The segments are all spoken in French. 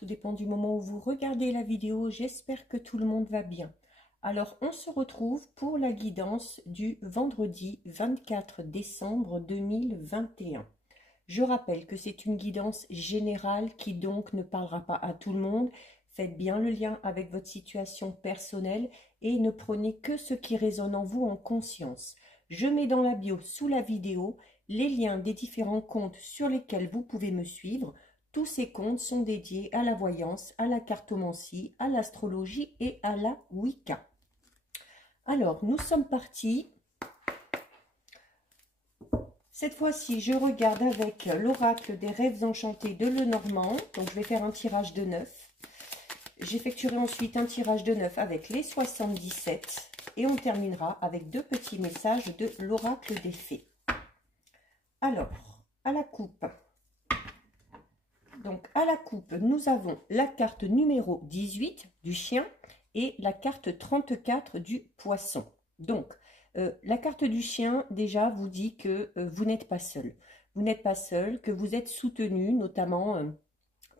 tout dépend du moment où vous regardez la vidéo. J'espère que tout le monde va bien. Alors, on se retrouve pour la guidance du vendredi 24 décembre 2021. Je rappelle que c'est une guidance générale qui donc ne parlera pas à tout le monde. Faites bien le lien avec votre situation personnelle et ne prenez que ce qui résonne en vous en conscience. Je mets dans la bio sous la vidéo les liens des différents comptes sur lesquels vous pouvez me suivre. Tous ces comptes sont dédiés à la voyance, à la cartomancie, à l'astrologie et à la Wicca. Alors, nous sommes partis. Cette fois-ci, je regarde avec l'oracle des rêves enchantés de Lenormand. Donc, je vais faire un tirage de 9. J'effectuerai ensuite un tirage de 9 avec les 77. Et on terminera avec 2 petits messages de l'oracle des fées. Alors, à la coupe. Donc, à la coupe, nous avons la carte numéro 18 du chien et la carte 34 du poisson. Donc, la carte du chien, déjà, vous dit que vous n'êtes pas seul. Vous n'êtes pas seul, que vous êtes soutenu, notamment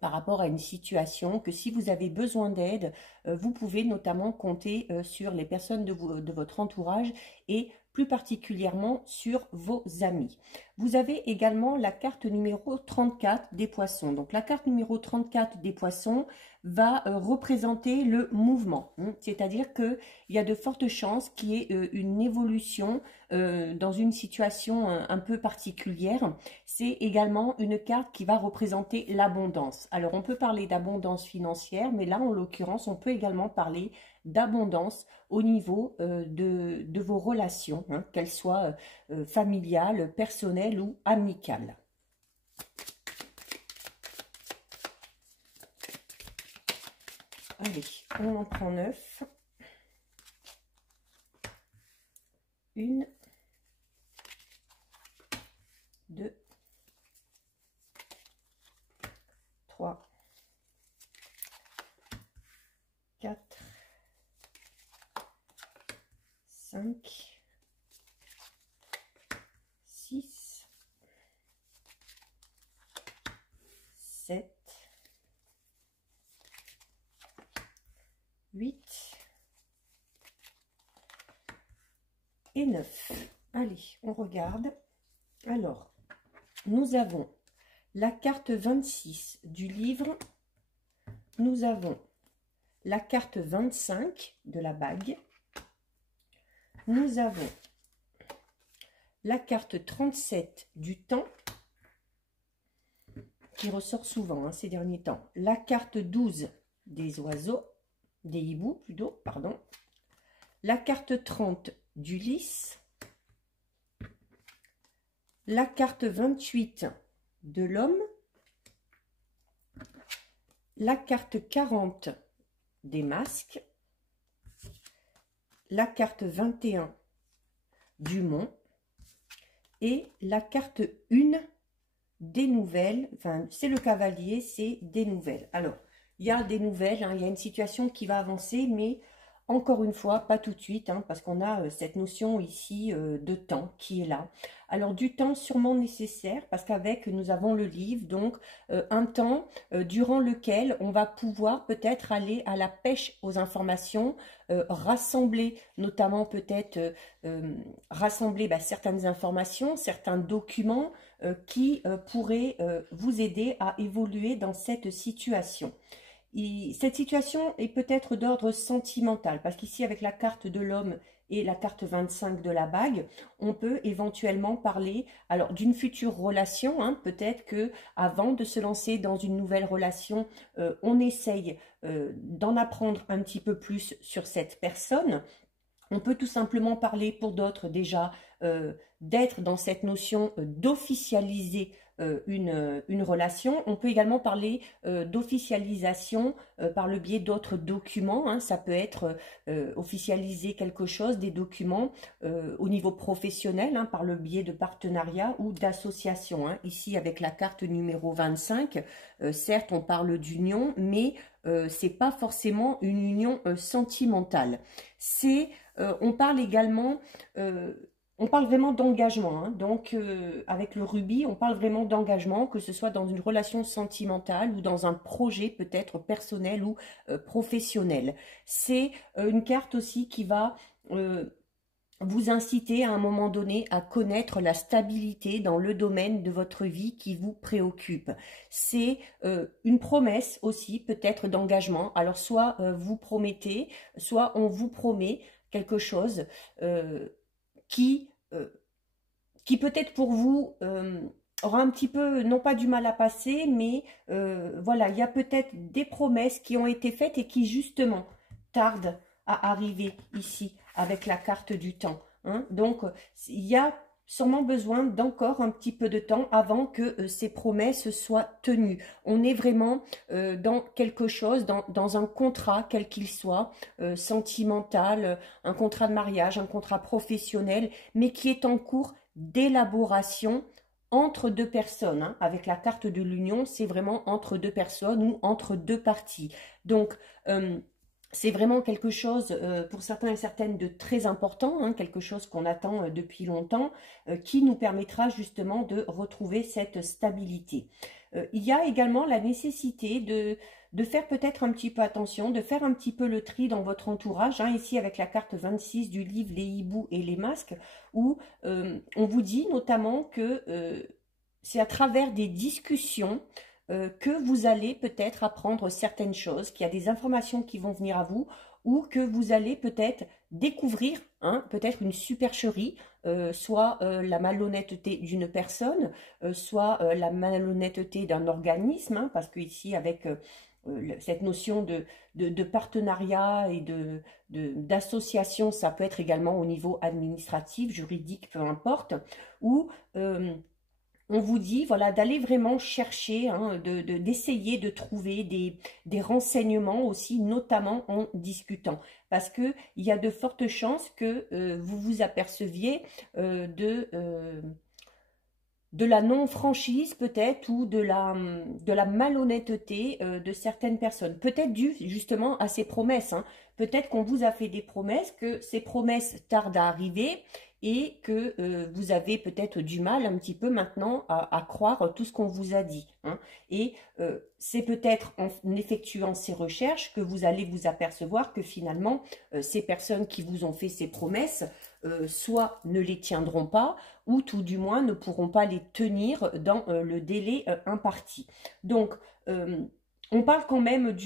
par rapport à une situation, que si vous avez besoin d'aide, vous pouvez notamment compter sur les personnes de votre entourage et plus particulièrement sur vos amis. Vous avez également la carte numéro 34 des poissons. Donc la carte numéro 34 des poissons va représenter le mouvement. C'est-à-dire qu'il y a de fortes chances qu'il y ait une évolution dans une situation un peu particulière. C'est également une carte qui va représenter l'abondance. Alors on peut parler d'abondance financière, mais là en l'occurrence on peut également parler d'abondance au niveau de vos relations, qu'elles soient familiales, personnelles ou amicales. Allez, on en prend 9. 1, 2, 3, 4, 5, 6, 7, 8 et 9. Allez, on regarde. Alors, nous avons la carte 26 du livre. Nous avons la carte 25 de la bague. Nous avons la carte 37 du temps, qui ressort souvent ces derniers temps. La carte 12 des oiseaux, des hiboux plutôt, pardon. La carte 30 du lys. La carte 28 de l'homme. La carte 40 des masques. La carte 21 du mont. Et la carte 1 des nouvelles, enfin c'est le cavalier, c'est des nouvelles. Alors, il y a des nouvelles, il y a une situation qui va avancer, mais encore une fois, pas tout de suite, parce qu'on a cette notion ici de temps qui est là. Alors, du temps sûrement nécessaire, parce qu'avec, nous avons le livre, donc un temps durant lequel on va pouvoir peut-être aller à la pêche aux informations, rassembler, notamment peut-être rassembler certaines informations, certains documents qui pourraient vous aider à évoluer dans cette situation. Cette situation est peut-être d'ordre sentimental, parce qu'ici avec la carte de l'homme et la carte 25 de la bague, on peut éventuellement parler alors d'une future relation, peut-être que avant de se lancer dans une nouvelle relation, on essaye d'en apprendre un petit peu plus sur cette personne. On peut tout simplement parler pour d'autres déjà d'être dans cette notion d'officialiser une relation. On peut également parler d'officialisation par le biais d'autres documents. Ça peut être officialiser quelque chose, des documents au niveau professionnel, par le biais de partenariats ou d'associations. Ici, avec la carte numéro 25, certes, on parle d'union, mais c'est pas forcément une union sentimentale. On parle également on parle vraiment d'engagement, hein. Donc, avec le rubis, on parle vraiment d'engagement, que ce soit dans une relation sentimentale ou dans un projet peut-être personnel ou professionnel. C'est une carte aussi qui va vous inciter à un moment donné à connaître la stabilité dans le domaine de votre vie qui vous préoccupe. C'est une promesse aussi peut-être d'engagement. Alors soit vous promettez, soit on vous promet quelque chose qui, qui peut-être pour vous aura un petit peu, non pas du mal à passer, mais voilà, il y a peut-être des promesses qui ont été faites et qui justement tardent à arriver ici avec la carte du temps, hein. Donc, il y a sûrement besoin d'encore un petit peu de temps avant que ces promesses soient tenues. On est vraiment dans quelque chose, dans un contrat, quel qu'il soit, sentimental, un contrat de mariage, un contrat professionnel, mais qui est en cours d'élaboration entre deux personnes, hein. Avec la carte de l'union, c'est vraiment entre deux personnes ou entre deux parties. Donc, c'est vraiment quelque chose, pour certains et certaines, de très important, hein, quelque chose qu'on attend depuis longtemps, qui nous permettra justement de retrouver cette stabilité. Il y a également la nécessité de faire peut-être un petit peu attention, de faire un petit peu le tri dans votre entourage, hein, ici avec la carte 26 du livre Les hiboux et les masques, où on vous dit notamment que c'est à travers des discussions que vous allez peut-être apprendre certaines choses, qu'il y a des informations qui vont venir à vous, ou que vous allez peut-être découvrir, hein, peut-être une supercherie, soit la malhonnêteté d'une personne, soit la malhonnêteté d'un organisme, hein, parce que ici avec cette notion de partenariat et d'association, ça peut être également au niveau administratif, juridique, peu importe, ou on vous dit voilà, d'aller vraiment chercher, hein, d'essayer de trouver des renseignements aussi, notamment en discutant. Parce qu'il y a de fortes chances que vous vous aperceviez de la non-franchise peut-être ou de la malhonnêteté de certaines personnes. Peut-être dû justement à ces promesses, hein. Peut-être qu'on vous a fait des promesses, que ces promesses tardent à arriver et que vous avez peut-être du mal un petit peu maintenant à croire tout ce qu'on vous a dit, hein. Et c'est peut-être en effectuant ces recherches que vous allez vous apercevoir que finalement, ces personnes qui vous ont fait ces promesses, soit ne les tiendront pas, ou tout du moins ne pourront pas les tenir dans le délai imparti. Donc, on parle quand même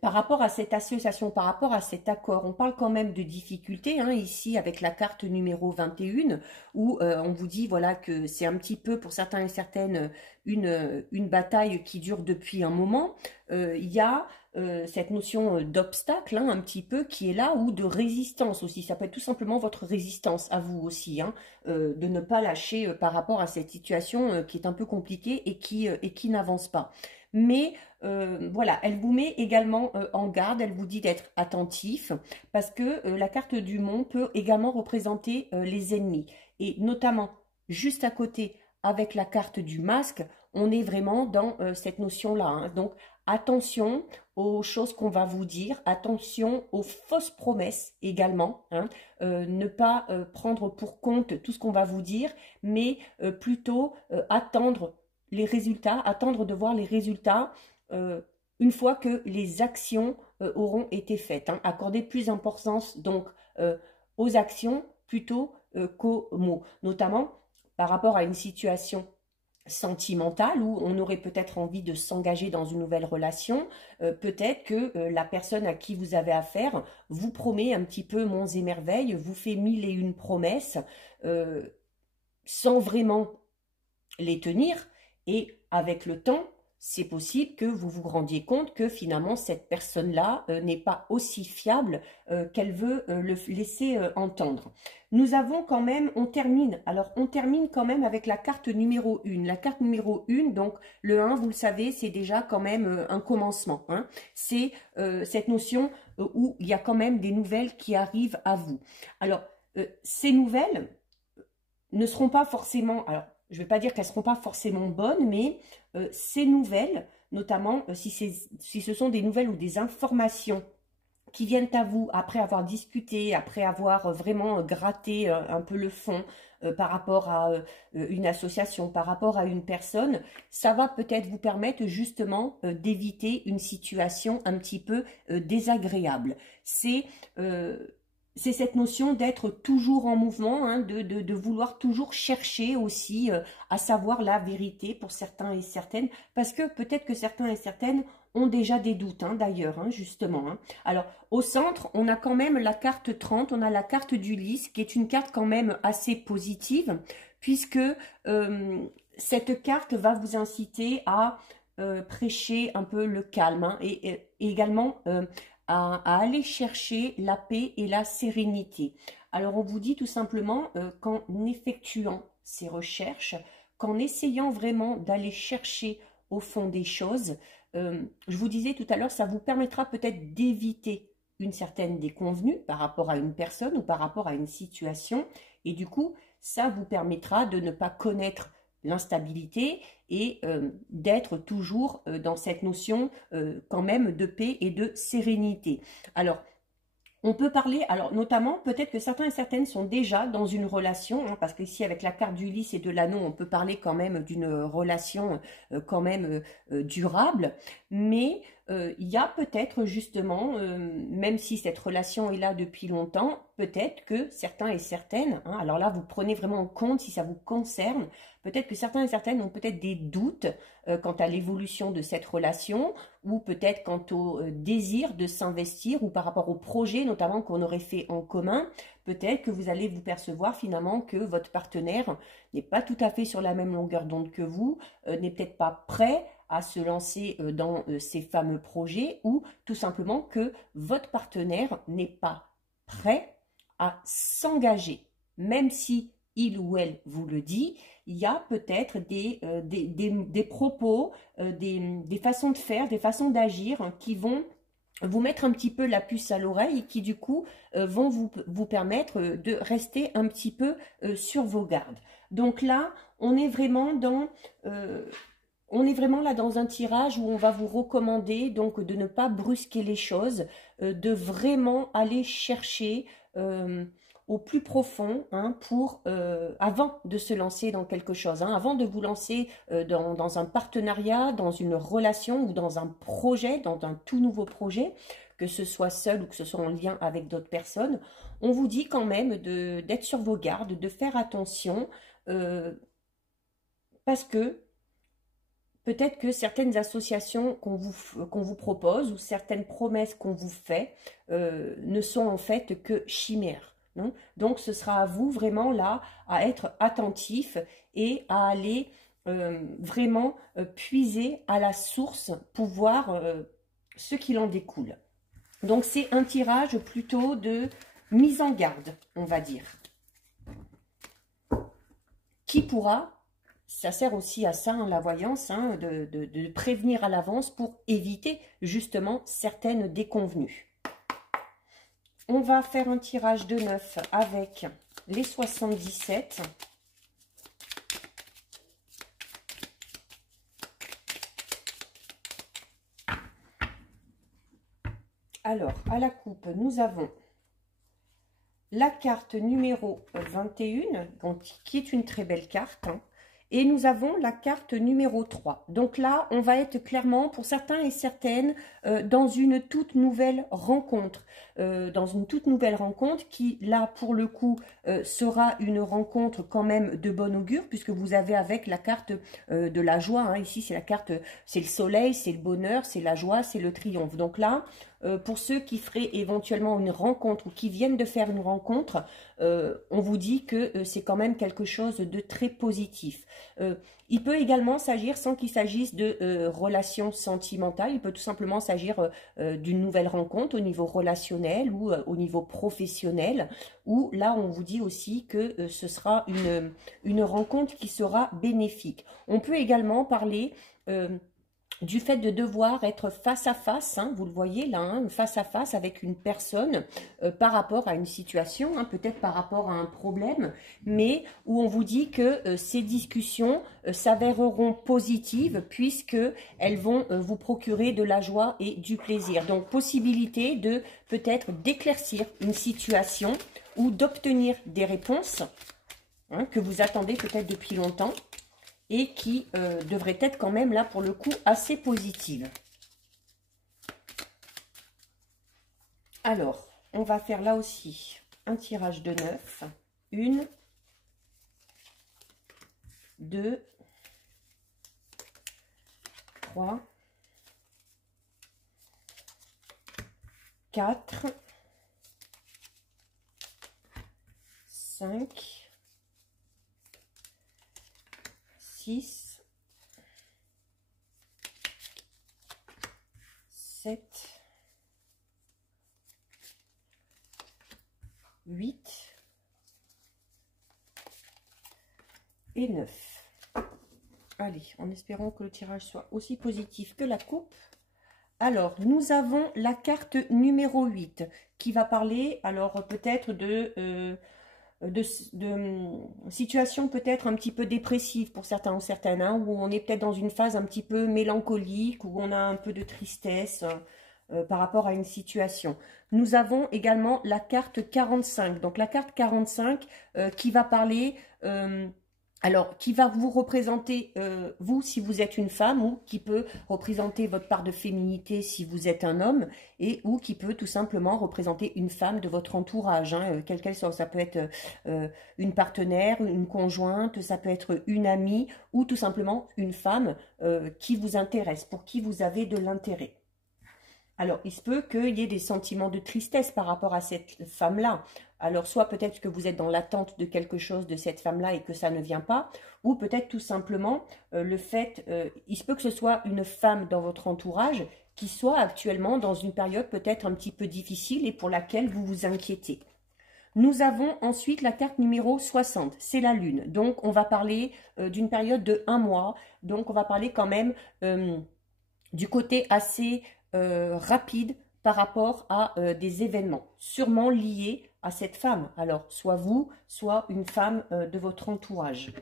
par rapport à cette association, par rapport à cet accord, on parle quand même de difficultés, hein, ici avec la carte numéro 21, où on vous dit voilà, que c'est un petit peu pour certains et certaines une bataille qui dure depuis un moment. Il y a cette notion d'obstacle, hein, un petit peu, qui est là, ou de résistance aussi. Ça peut être tout simplement votre résistance à vous aussi, hein, de ne pas lâcher par rapport à cette situation qui est un peu compliquée et qui n'avance pas. Mais voilà, elle vous met également en garde, elle vous dit d'être attentif, parce que la carte du monde peut également représenter les ennemis. Et notamment, juste à côté, avec la carte du masque, on est vraiment dans cette notion-là, hein. Donc, attention aux choses qu'on va vous dire, attention aux fausses promesses également, hein. Ne pas prendre pour compte tout ce qu'on va vous dire, mais plutôt attendre les résultats, attendre de voir les résultats une fois que les actions auront été faites, hein. Accorder plus d'importance donc aux actions plutôt qu'aux mots, notamment par rapport à une situation sentimentale où on aurait peut-être envie de s'engager dans une nouvelle relation, peut-être que la personne à qui vous avez affaire vous promet un petit peu monts et merveilles, vous fait mille et une promesses sans vraiment les tenir, et avec le temps, c'est possible que vous vous rendiez compte que finalement cette personne-là n'est pas aussi fiable qu'elle veut le laisser entendre. Nous avons quand même, on termine quand même avec la carte numéro 1. La carte numéro 1, donc le 1, vous le savez, c'est déjà quand même un commencement, hein. C'est cette notion où il y a quand même des nouvelles qui arrivent à vous. Alors, ces nouvelles ne seront pas forcément... Alors, je ne vais pas dire qu'elles ne seront pas forcément bonnes, mais ces nouvelles, notamment si ce sont des nouvelles ou des informations qui viennent à vous après avoir discuté, après avoir vraiment gratté un peu le fond par rapport à une association, par rapport à une personne, ça va peut-être vous permettre justement d'éviter une situation un petit peu désagréable. C'est cette notion d'être toujours en mouvement, hein, de vouloir toujours chercher aussi à savoir la vérité pour certains et certaines, parce que peut-être que certains et certaines ont déjà des doutes, hein, d'ailleurs, hein, justement. Hein. Alors, au centre, on a quand même la carte 30, on a la carte du lys, qui est une carte quand même assez positive, puisque cette carte va vous inciter à prêcher un peu le calme, hein, et également à aller chercher la paix et la sérénité. Alors, on vous dit tout simplement qu'en effectuant ces recherches, qu'en essayant vraiment d'aller chercher au fond des choses, je vous disais tout à l'heure, ça vous permettra peut-être d'éviter une certaine déconvenue par rapport à une personne ou par rapport à une situation. Et du coup, ça vous permettra de ne pas connaître l'instabilité et d'être toujours dans cette notion quand même de paix et de sérénité. Alors, on peut parler, alors notamment, peut-être que certains et certaines sont déjà dans une relation, hein, parce qu'ici avec la carte du lys et de l'anneau, on peut parler quand même d'une relation quand même durable, mais il y a peut-être justement, même si cette relation est là depuis longtemps, peut-être que certains et certaines, hein, alors là vous prenez vraiment en compte si ça vous concerne, peut-être que certains et certaines ont peut-être des doutes quant à l'évolution de cette relation, ou peut-être quant au désir de s'investir, ou par rapport au projet notamment qu'on aurait fait en commun. Peut-être que vous allez vous percevoir finalement que votre partenaire n'est pas tout à fait sur la même longueur d'onde que vous, n'est peut-être pas prêt à se lancer dans ces fameux projets, ou tout simplement que votre partenaire n'est pas prêt à s'engager, même si il ou elle vous le dit. Il y a peut-être des propos, des façons de faire, des façons d'agir, hein, qui vont vous mettre un petit peu la puce à l'oreille et qui du coup vont vous permettre de rester un petit peu sur vos gardes. Donc là, on est vraiment dans... on est vraiment là dans un tirage où on va vous recommander donc de ne pas brusquer les choses, de vraiment aller chercher au plus profond, hein, pour avant de se lancer dans quelque chose, hein, avant de vous lancer dans un partenariat, dans une relation ou dans un projet, dans un tout nouveau projet, que ce soit seul ou que ce soit en lien avec d'autres personnes, on vous dit quand même d'être sur vos gardes, de faire attention, parce que peut-être que certaines associations qu'on vous propose ou certaines promesses qu'on vous fait ne sont en fait que chimères. Non? Donc, ce sera à vous vraiment là à être attentif et à aller vraiment puiser à la source pour voir ce qu'il en découle. Donc, c'est un tirage plutôt de mise en garde, on va dire. Qui pourra... Ça sert aussi à ça, hein, la voyance, hein, de prévenir à l'avance pour éviter justement certaines déconvenues. On va faire un tirage de 9 avec les 77. Alors, à la coupe, nous avons la carte numéro 21, donc, qui est une très belle carte, hein. Et nous avons la carte numéro 3. Donc là, on va être clairement, pour certains et certaines, dans une toute nouvelle rencontre. Dans une toute nouvelle rencontre qui, là, pour le coup, sera une rencontre quand même de bon augure, puisque vous avez avec la carte de la joie. Hein. Ici, c'est la carte, c'est le soleil, c'est le bonheur, c'est la joie, c'est le triomphe. Donc là, pour ceux qui feraient éventuellement une rencontre ou qui viennent de faire une rencontre, on vous dit que c'est quand même quelque chose de très positif. Il peut également s'agir, sans qu'il s'agisse de relations sentimentales, il peut tout simplement s'agir d'une nouvelle rencontre au niveau relationnel ou au niveau professionnel, où là on vous dit aussi que ce sera une rencontre qui sera bénéfique. On peut également parler du fait de devoir être face à face, hein, vous le voyez là, hein, face à face avec une personne par rapport à une situation, hein, peut-être par rapport à un problème, mais où on vous dit que ces discussions s'avéreront positives puisqu'elles vont vous procurer de la joie et du plaisir. Donc possibilité de peut-être d'éclaircir une situation ou d'obtenir des réponses hein, que vous attendez peut-être depuis longtemps, et qui devrait être quand même là pour le coup assez positive. Alors, on va faire là aussi un tirage de 9. 1, 2, 3, 4, 5, 6, 7, 8 et 9. Allez, en espérant que le tirage soit aussi positif que la coupe. Alors, nous avons la carte numéro 8 qui va parler, alors peut-être de situation peut-être un petit peu dépressive pour certains ou certaines, hein, où on est peut-être dans une phase un petit peu mélancolique, où on a un peu de tristesse par rapport à une situation. Nous avons également la carte 45. Donc la carte 45 qui va parler... alors, qui va vous représenter, vous, si vous êtes une femme, ou qui peut représenter votre part de féminité si vous êtes un homme, et ou qui peut tout simplement représenter une femme de votre entourage, hein, quelle qu'elle soit. Ça peut être une partenaire, une conjointe, ça peut être une amie, ou tout simplement une femme qui vous intéresse, pour qui vous avez de l'intérêt. Alors, il se peut qu'il y ait des sentiments de tristesse par rapport à cette femme-là. Alors, soit peut-être que vous êtes dans l'attente de quelque chose de cette femme-là et que ça ne vient pas, ou peut-être tout simplement le fait, il se peut que ce soit une femme dans votre entourage qui soit actuellement dans une période peut-être un petit peu difficile et pour laquelle vous vous inquiétez. Nous avons ensuite la carte numéro 60, c'est la lune. Donc, on va parler d'une période de 1 mois. Donc, on va parler quand même du côté assez... rapide par rapport à des événements sûrement liés à cette femme. Alors, soit vous, soit une femme de votre entourage.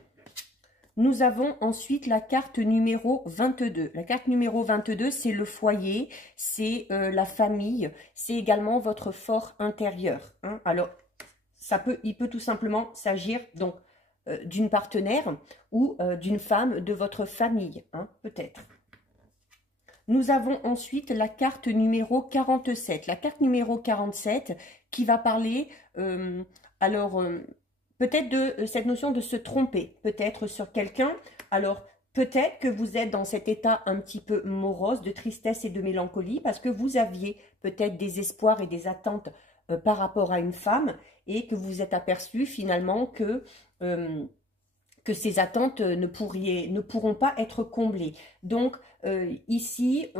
Nous avons ensuite la carte numéro 22. La carte numéro 22, c'est le foyer, c'est la famille, c'est également votre fort intérieur. Hein. Alors, il peut tout simplement s'agir donc d'une partenaire ou d'une femme de votre famille, hein, peut-être. Nous avons ensuite la carte numéro 47. La carte numéro 47 qui va parler, peut-être de cette notion de se tromper, peut-être sur quelqu'un. Alors, peut-être que vous êtes dans cet état un petit peu morose, de tristesse et de mélancolie, parce que vous aviez peut-être des espoirs et des attentes par rapport à une femme, et que vous vous êtes aperçu finalement que ces attentes ne pourront pas être comblées. Donc, ici,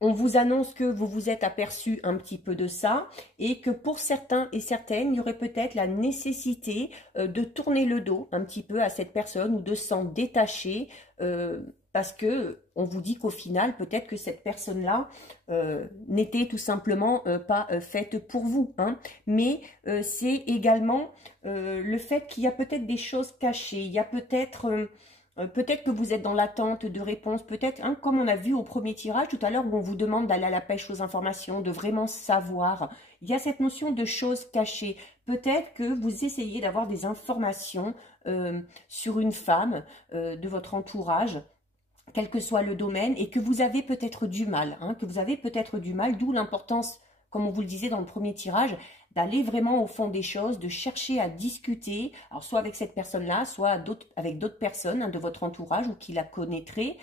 on vous annonce que vous vous êtes aperçu un petit peu de ça et que pour certains et certaines, il y aurait peut-être la nécessité de tourner le dos un petit peu à cette personne ou de s'en détacher parce que on vous dit qu'au final, peut-être que cette personne-là n'était tout simplement pas faite pour vous. Hein. Mais c'est également le fait qu'il y a peut-être des choses cachées, il y a peut-être... peut-être que vous êtes dans l'attente de réponses, peut-être, hein, comme on a vu au premier tirage tout à l'heure où on vous demande d'aller à la pêche aux informations, de vraiment savoir. Il y a cette notion de choses cachées. Peut-être que vous essayez d'avoir des informations sur une femme de votre entourage, quel que soit le domaine, et que vous avez peut-être du mal, hein, d'où l'importance, comme on vous le disait dans le premier tirage, d'aller vraiment au fond des choses, de chercher à discuter, alors soit avec cette personne-là, soit avec d'autres personnes hein, de votre entourage ou qui la connaîtraient,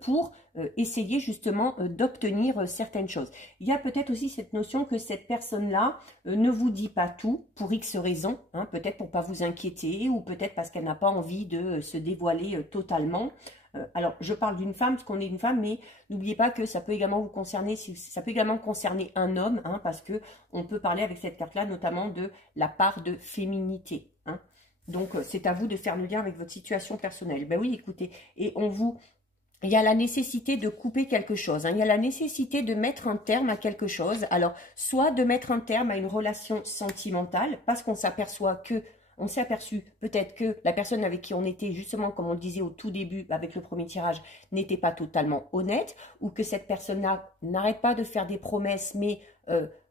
pour essayer justement d'obtenir certaines choses. Il y a peut-être aussi cette notion que cette personne-là ne vous dit pas tout pour X raisons, hein, peut-être pour ne pas vous inquiéter ou peut-être parce qu'elle n'a pas envie de se dévoiler totalement. Alors, je parle d'une femme, parce qu'on est une femme, mais n'oubliez pas que ça peut également vous concerner, ça peut également concerner un homme, hein, parce que on peut parler avec cette carte-là, notamment de la part de féminité. Hein. Donc, c'est à vous de faire le lien avec votre situation personnelle. Ben oui, écoutez, et on vous il y a la nécessité de couper quelque chose, hein. Il y a la nécessité de mettre un terme à quelque chose. Alors, soit de mettre un terme à une relation sentimentale, parce qu'on s'aperçoit que, on s'est aperçu peut-être que la personne avec qui on était, justement, comme on le disait au tout début, avec le premier tirage, n'était pas totalement honnête, ou que cette personne-là n'arrête pas de faire des promesses, mais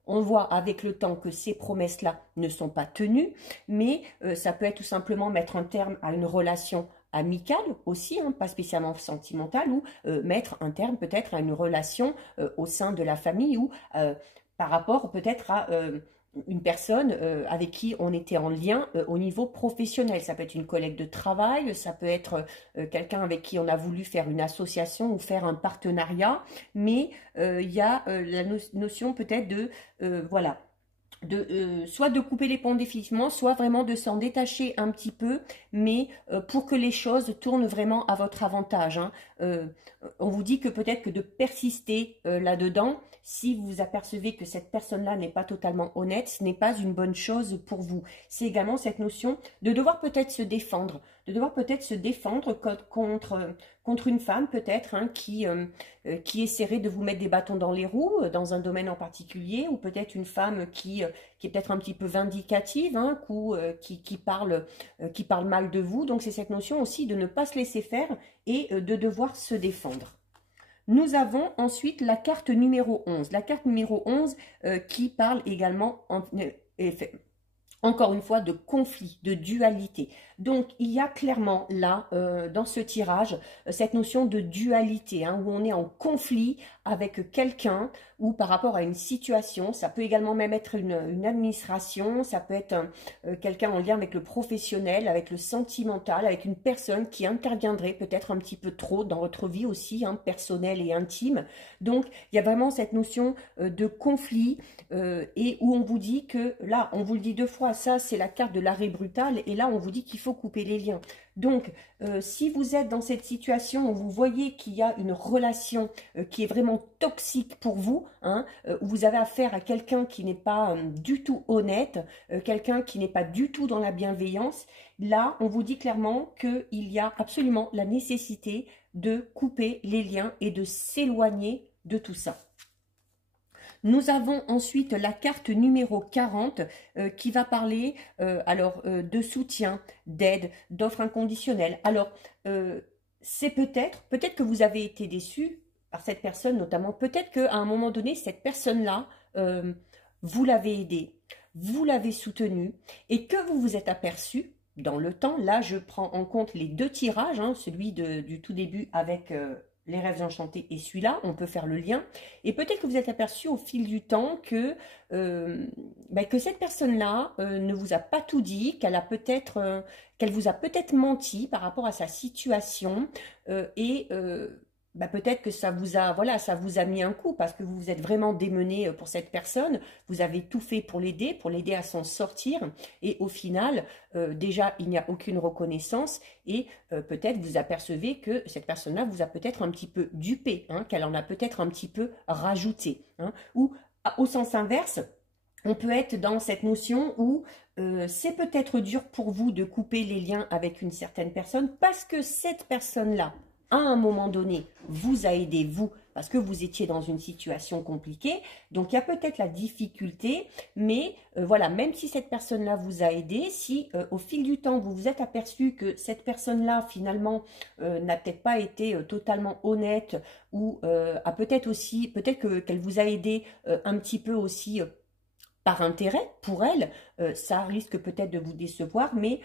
on voit avec le temps que ces promesses-là ne sont pas tenues, mais ça peut être tout simplement mettre un terme à une relation amicale aussi, hein, pas spécialement sentimentale, ou mettre un terme peut-être à une relation au sein de la famille, ou par rapport peut-être à une personne avec qui on était en lien au niveau professionnel. Ça peut être une collègue de travail, ça peut être quelqu'un avec qui on a voulu faire une association ou faire un partenariat, mais il y a la notion peut-être de, voilà, soit de couper les ponts définitivement, soit vraiment de s'en détacher un petit peu, mais pour que les choses tournent vraiment à votre avantage, hein. On vous dit que peut-être que de persister là-dedans, si vous apercevez que cette personne-là n'est pas totalement honnête, ce n'est pas une bonne chose pour vous. C'est également cette notion de devoir peut-être se défendre, contre une femme peut-être, hein, qui essaierait de vous mettre des bâtons dans les roues dans un domaine en particulier, ou peut-être une femme qui est peut-être un petit peu vindicative, hein, qui parle mal de vous. Donc c'est cette notion aussi de ne pas se laisser faire et de devoir se défendre. Nous avons ensuite la carte numéro 11. La carte numéro 11 qui parle également, encore une fois, de conflit, de dualité. Donc, il y a clairement là, dans ce tirage, cette notion de dualité, hein, où on est en conflit avec quelqu'un ou par rapport à une situation. Ça peut également même être une administration, ça peut être quelqu'un en lien avec le professionnel, avec le sentimental, avec une personne qui interviendrait peut-être un petit peu trop dans votre vie aussi, hein, personnelle et intime. Donc, il y a vraiment cette notion de conflit et où on vous dit que, là, on vous le dit deux fois, ça c'est la carte de l'arrêt brutal, et là on vous dit qu'il faut couper les liens. Donc, si vous êtes dans cette situation où vous voyez qu'il y a une relation qui est vraiment toxique pour vous, hein, où vous avez affaire à quelqu'un qui n'est pas du tout honnête, quelqu'un qui n'est pas du tout dans la bienveillance, là, on vous dit clairement qu'il y a absolument la nécessité de couper les liens et de s'éloigner de tout ça. Nous avons ensuite la carte numéro 40 qui va parler de soutien, d'aide, d'offres inconditionnelles. Alors, c'est peut-être que vous avez été déçu par cette personne notamment. Peut-être qu'à un moment donné, cette personne-là, vous l'avez aidée, vous l'avez soutenue et que vous vous êtes aperçu dans le temps. Là, je prends en compte les deux tirages, hein, celui du tout début avec... les rêves enchantés et celui-là, on peut faire le lien. Et peut-être que vous êtes aperçu au fil du temps que cette personne-là ne vous a pas tout dit, qu'elle vous a peut-être menti par rapport à sa situation peut-être que ça vous a mis un coup parce que vous vous êtes vraiment démené pour cette personne, vous avez tout fait pour l'aider à s'en sortir et au final, déjà, il n'y a aucune reconnaissance et peut-être vous apercevez que cette personne-là vous a peut-être un petit peu dupé, hein, qu'elle en a peut-être un petit peu rajouté, hein, ou au sens inverse, on peut être dans cette notion où c'est peut-être dur pour vous de couper les liens avec une certaine personne parce que cette personne-là, à un moment donné, vous a aidé, vous, parce que vous étiez dans une situation compliquée. Donc, il y a peut-être la difficulté, mais voilà, même si cette personne-là vous a aidé, si au fil du temps, vous vous êtes aperçu que cette personne-là, finalement, n'a peut-être pas été totalement honnête ou a peut-être qu'elle vous a aidé un petit peu aussi par intérêt pour elle, ça risque peut-être de vous décevoir, mais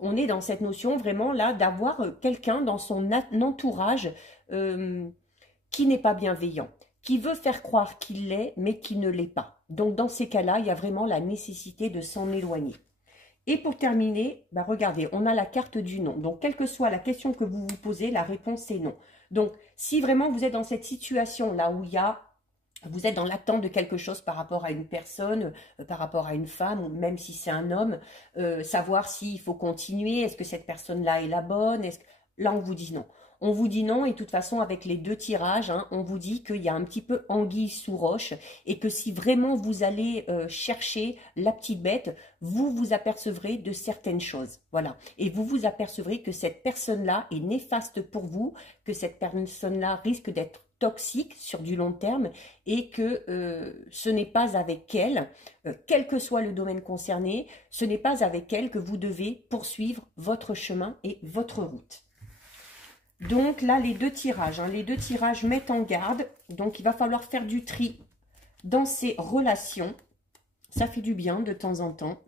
on est dans cette notion vraiment là d'avoir quelqu'un dans son entourage qui n'est pas bienveillant, qui veut faire croire qu'il l'est, mais qui ne l'est pas. Donc dans ces cas-là, il y a vraiment la nécessité de s'en éloigner. Et pour terminer, regardez, on a la carte du non. Donc, quelle que soit la question que vous vous posez, la réponse est non. Donc, si vraiment vous êtes dans cette situation-là où vous êtes dans l'attente de quelque chose par rapport à une personne, par rapport à une femme, ou même si c'est un homme, savoir s'il faut continuer, est-ce que cette personne-là est la bonne, là on vous dit non. on vous dit non. Et de toute façon, avec les deux tirages, hein, on vous dit qu'il y a un petit peu anguille sous roche et que si vraiment vous allez chercher la petite bête, vous vous apercevrez de certaines choses. Voilà. Et vous vous apercevrez que cette personne-là est néfaste pour vous, que cette personne-là risque d'être toxique sur du long terme et que ce n'est pas avec elle, quel que soit le domaine concerné, ce n'est pas avec elle que vous devez poursuivre votre chemin et votre route. Donc là, les deux tirages, hein, les deux tirages mettent en garde. Donc il va falloir faire du tri dans ces relations. Ça fait du bien de temps en temps.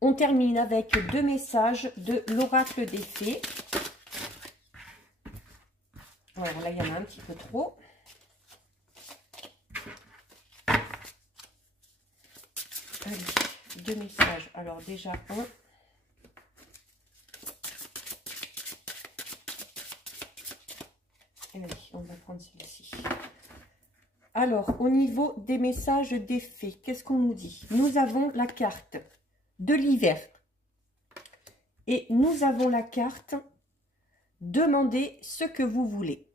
On termine avec deux messages de l'oracle des fées. Alors là, il y en a un petit peu trop. Allez, deux messages. Alors déjà un. Allez, on va prendre celui-ci. Alors, au niveau des messages des fées, qu'est-ce qu'on nous dit? Nous avons la carte de l'hiver. Et nous avons la carte demandez ce que vous voulez.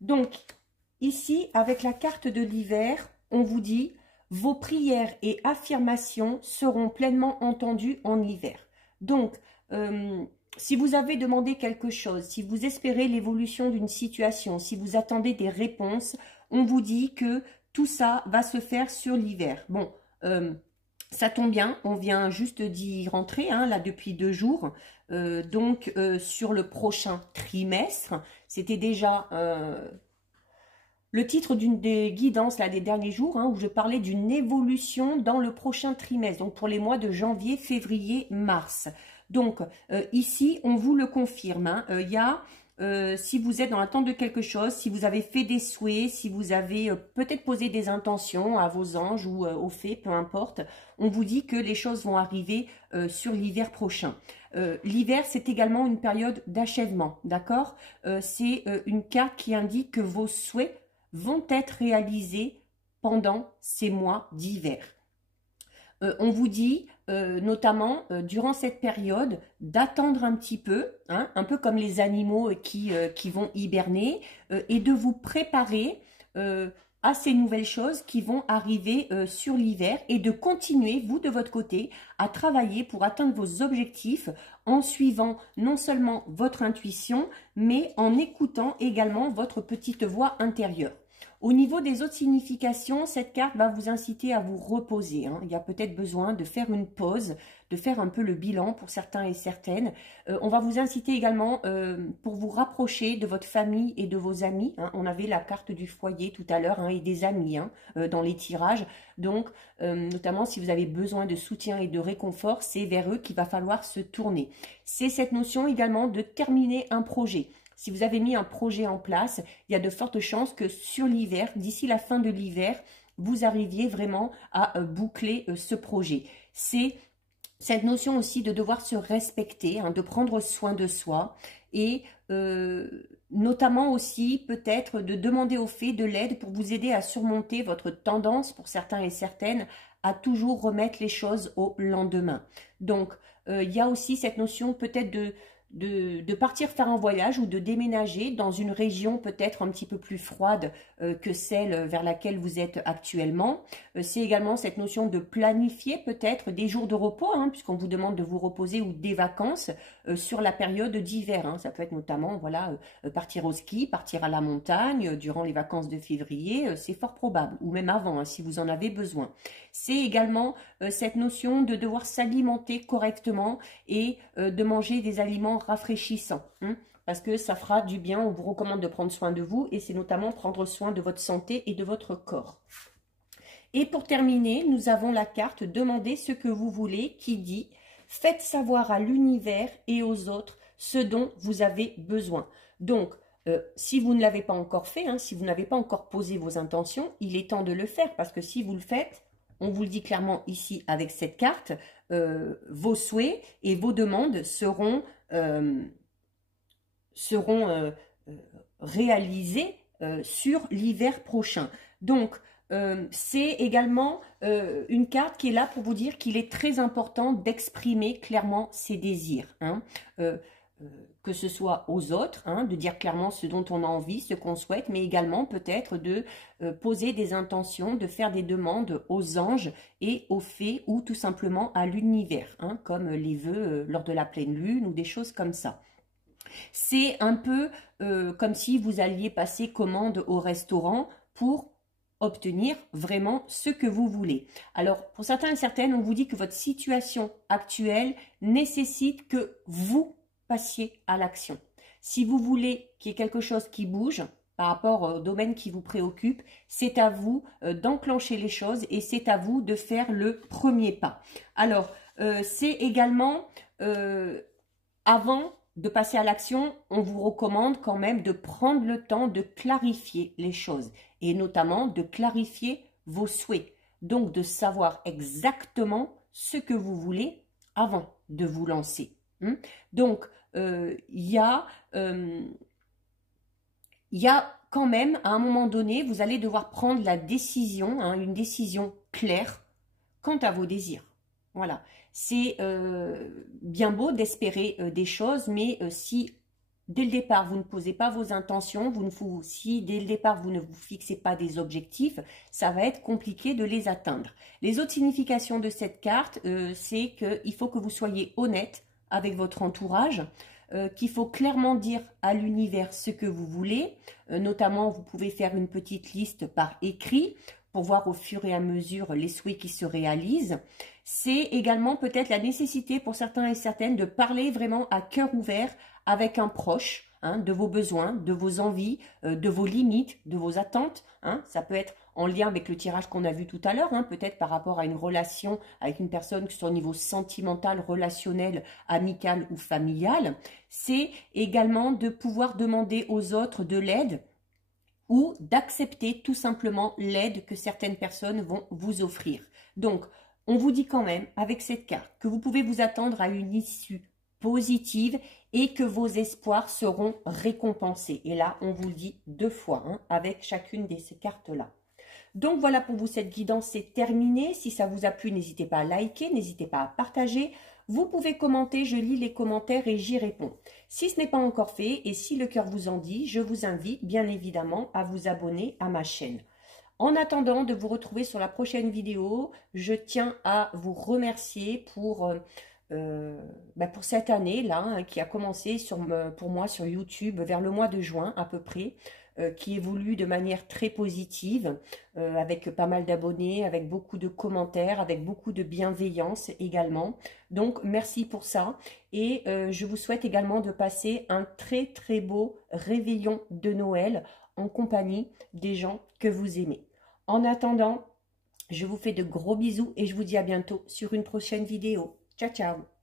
Donc, ici, avec la carte de l'hiver, on vous dit vos prières et affirmations seront pleinement entendues en hiver. Donc, si vous avez demandé quelque chose, si vous espérez l'évolution d'une situation, si vous attendez des réponses, on vous dit que tout ça va se faire sur l'hiver. Bon, ça tombe bien, on vient juste d'y rentrer, hein, là, depuis 2 jours. Donc, sur le prochain trimestre, c'était déjà le titre d'une des guidances là, des derniers jours, hein, où je parlais d'une évolution dans le prochain trimestre, donc pour les mois de janvier, février, mars. Donc, ici, on vous le confirme. Hein, il y a... si vous êtes dans l'attente de quelque chose, si vous avez fait des souhaits, si vous avez peut-être posé des intentions à vos anges ou aux fées, peu importe, on vous dit que les choses vont arriver sur l'hiver prochain. L'hiver, c'est également une période d'achèvement, d'accord? C'est une carte qui indique que vos souhaits vont être réalisés pendant ces mois d'hiver. On vous dit, notamment durant cette période, d'attendre un petit peu, hein, un peu comme les animaux qui vont hiberner, et de vous préparer à ces nouvelles choses qui vont arriver sur l'hiver et de continuer, vous de votre côté, à travailler pour atteindre vos objectifs en suivant non seulement votre intuition, mais en écoutant également votre petite voix intérieure. Au niveau des autres significations, cette carte va vous inciter à vous reposer. Hein. Il y a peut-être besoin de faire une pause, de faire un peu le bilan pour certains et certaines. On va vous inciter également pour vous rapprocher de votre famille et de vos amis. Hein. On avait la carte du foyer tout à l'heure, hein, et des amis hein, dans les tirages. Donc, notamment si vous avez besoin de soutien et de réconfort, c'est vers eux qu'il va falloir se tourner. C'est cette notion également de terminer un projet. Si vous avez mis un projet en place, il y a de fortes chances que sur l'hiver, d'ici la fin de l'hiver, vous arriviez vraiment à boucler ce projet. C'est cette notion aussi de devoir se respecter, hein, de prendre soin de soi et notamment aussi peut-être de demander aux fées de l'aide pour vous aider à surmonter votre tendance, pour certains et certaines, à toujours remettre les choses au lendemain. Donc, il y a aussi cette notion peut-être de partir faire un voyage ou de déménager dans une région peut-être un petit peu plus froide que celle vers laquelle vous êtes actuellement. C'est également cette notion de planifier peut-être des jours de repos, hein, puisqu'on vous demande de vous reposer ou des vacances sur la période d'hiver. Hein. Ça peut être notamment voilà, partir au ski, partir à la montagne durant les vacances de février, c'est fort probable, ou même avant hein, si vous en avez besoin. C'est également cette notion de devoir s'alimenter correctement et de manger des aliments rafraîchissants, hein, parce que ça fera du bien. On vous recommande de prendre soin de vous et c'est notamment prendre soin de votre santé et de votre corps. Et pour terminer, nous avons la carte demandez ce que vous voulez qui dit faites savoir à l'univers et aux autres ce dont vous avez besoin. Donc, si vous ne l'avez pas encore fait, hein, si vous n'avez pas encore posé vos intentions, il est temps de le faire parce que si vous le faites, on vous le dit clairement ici avec cette carte, vos souhaits et vos demandes seront réalisés sur l'hiver prochain. Donc, c'est également une carte qui est là pour vous dire qu'il est très important d'exprimer clairement ses désirs. Hein. que ce soit aux autres, hein, de dire clairement ce dont on a envie, ce qu'on souhaite, mais également peut-être de poser des intentions, de faire des demandes aux anges et aux fées ou tout simplement à l'univers, hein, comme les vœux lors de la pleine lune ou des choses comme ça. C'est un peu comme si vous alliez passer commande au restaurant pour obtenir vraiment ce que vous voulez. Alors, pour certains et certaines, on vous dit que votre situation actuelle nécessite que vous passiez à l'action. Si vous voulez qu'il y ait quelque chose qui bouge par rapport au domaine qui vous préoccupe, c'est à vous d'enclencher les choses et c'est à vous de faire le premier pas. Alors, c'est également, avant de passer à l'action, on vous recommande quand même de prendre le temps de clarifier les choses et notamment de clarifier vos souhaits. Donc, de savoir exactement ce que vous voulez avant de vous lancer. Donc, il y a quand même, à un moment donné, vous allez devoir prendre la décision, hein, une décision claire quant à vos désirs. Voilà. C'est bien beau d'espérer des choses, mais si dès le départ vous ne posez pas vos intentions, si dès le départ vous ne vous fixez pas des objectifs, ça va être compliqué de les atteindre. Les autres significations de cette carte, c'est qu'il faut que vous soyez honnête avec votre entourage, qu'il faut clairement dire à l'univers ce que vous voulez, notamment vous pouvez faire une petite liste par écrit pour voir au fur et à mesure les souhaits qui se réalisent. C'est également peut-être la nécessité pour certains et certaines de parler vraiment à cœur ouvert avec un proche, hein, de vos besoins, de vos envies, de vos limites, de vos attentes. Hein. Ça peut être en lien avec le tirage qu'on a vu tout à l'heure, hein, peut-être par rapport à une relation avec une personne, que ce soit au niveau sentimental, relationnel, amical ou familial. C'est également de pouvoir demander aux autres de l'aide ou d'accepter tout simplement l'aide que certaines personnes vont vous offrir. Donc, on vous dit quand même, avec cette carte, que vous pouvez vous attendre à une issue positive et que vos espoirs seront récompensés. Et là, on vous le dit 2 fois, hein, avec chacune de ces cartes-là. Donc, voilà pour vous, cette guidance, c'est terminé. Si ça vous a plu, n'hésitez pas à liker, n'hésitez pas à partager. Vous pouvez commenter, je lis les commentaires et j'y réponds. Si ce n'est pas encore fait et si le cœur vous en dit, je vous invite bien évidemment à vous abonner à ma chaîne. En attendant de vous retrouver sur la prochaine vidéo, je tiens à vous remercier pour cette année-là, hein, qui a commencé pour moi sur YouTube vers le mois de juin à peu près, qui évolue de manière très positive, avec pas mal d'abonnés, avec beaucoup de commentaires, avec beaucoup de bienveillance également. Donc, merci pour ça. Et je vous souhaite également de passer un très très beau réveillon de Noël en compagnie des gens que vous aimez. En attendant, je vous fais de gros bisous et je vous dis à bientôt sur une prochaine vidéo. Ciao, ciao!